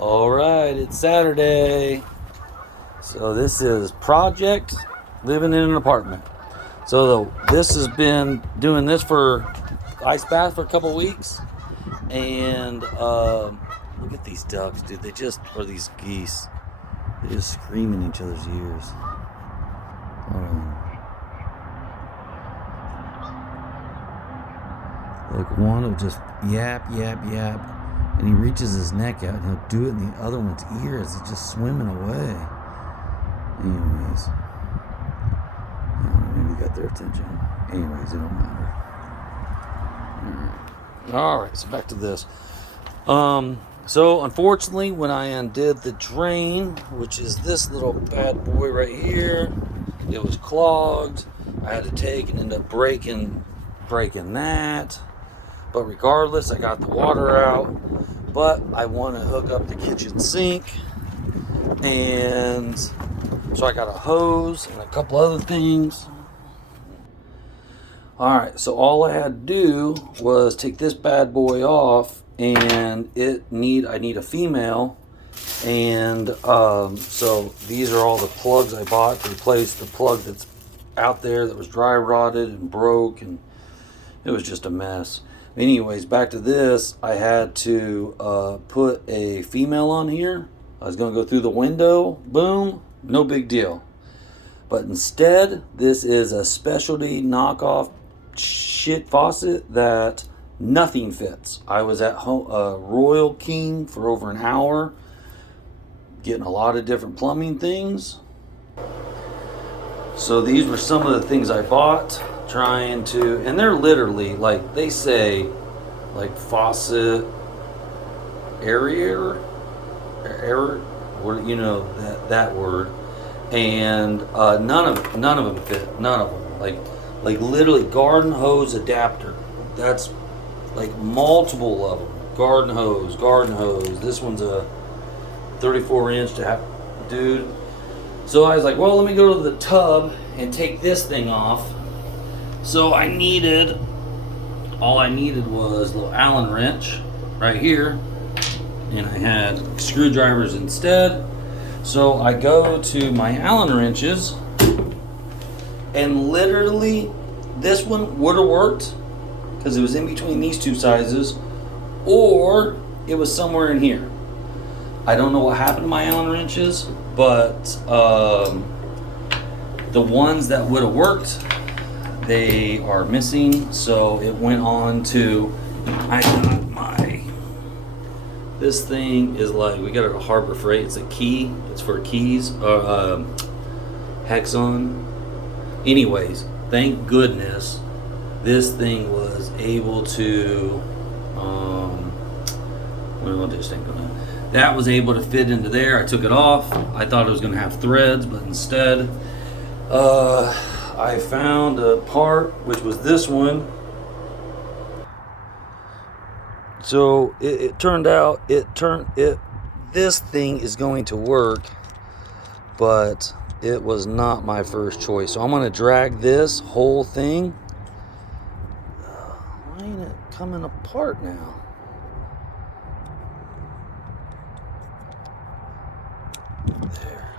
All right, it's Saturday. So this is Project Living in an Apartment. So this has been doing this for ice bath for a couple weeks. And look at these ducks, dude. Or these geese. They just scream in each other's ears. Hold on. Look, one will just yap, yap, yap. And he reaches his neck out and he'll do it in the other one's ear as he's just swimming away. Anyways. Maybe got their attention. Anyways, it don't matter. Alright, so back to this. So unfortunately, when I undid the drain, which is this little bad boy right here, it was clogged. I had to take and end up breaking that. But regardless, I got the water out. But I want to hook up the kitchen sink. And so I got a hose and a couple other things. Alright, so all I had to do was take this bad boy off. And I need a female. And so these are all the plugs I bought to replace the plug that's out there that was dry rotted and broke. And it was just a mess. Anyways, back to this, I had to put a female on here. I was going to go through the window, boom, no big deal. But instead, this is a specialty knockoff shit faucet that nothing fits. I was at Royal King for over an hour, getting a lot of different plumbing things. So these were some of the things I bought. And they're literally like, they say like faucet aerator, that word, and none of them fit. None of them, like literally garden hose adapter. That's like multiple of them. Garden hose. This one's a 34-inch dude. So I was like, well, let me go to the tub and take this thing off. So all I needed was a little Allen wrench right here, and I had screwdrivers instead. So I go to my Allen wrenches, and literally this one would have worked because it was in between these two sizes, or it was somewhere in here. I don't know what happened to my Allen wrenches, but the ones that would have worked, they are missing. So it went on to, this thing is like, we got it at Harbor Freight. It's a key. It's for keys. Hexon. Anyways, thank goodness this thing was able to, that was able to fit into there. I took it off. I thought it was going to have threads, but instead, I found a part, which was this one. So it turned out, this thing is going to work, but it was not my first choice. So I'm going to drag this whole thing. Why ain't it coming apart now? There.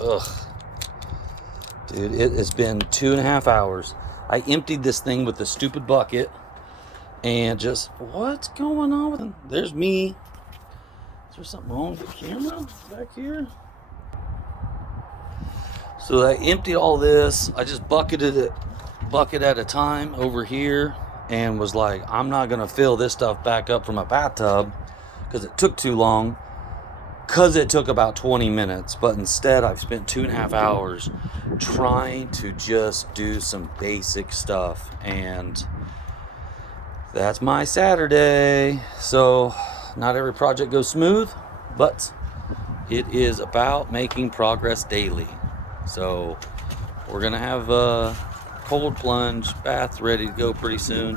Ugh. Dude, it has been 2.5 hours. I emptied this thing with the stupid bucket. And just, what's going on with it? There's me. Is there something wrong with the camera back here? So I emptied all this. I just bucketed it bucket at a time over here. And was like, I'm not going to fill this stuff back up from a bathtub. Because it took too long. Because it took about 20 minutes. But instead, I've spent 2.5 hours trying to just do some basic stuff. And that's my Saturday. So not every project goes smooth, but it is about making progress daily. So we're going to have a cold plunge bath ready to go pretty soon.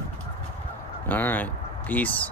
All right. Peace.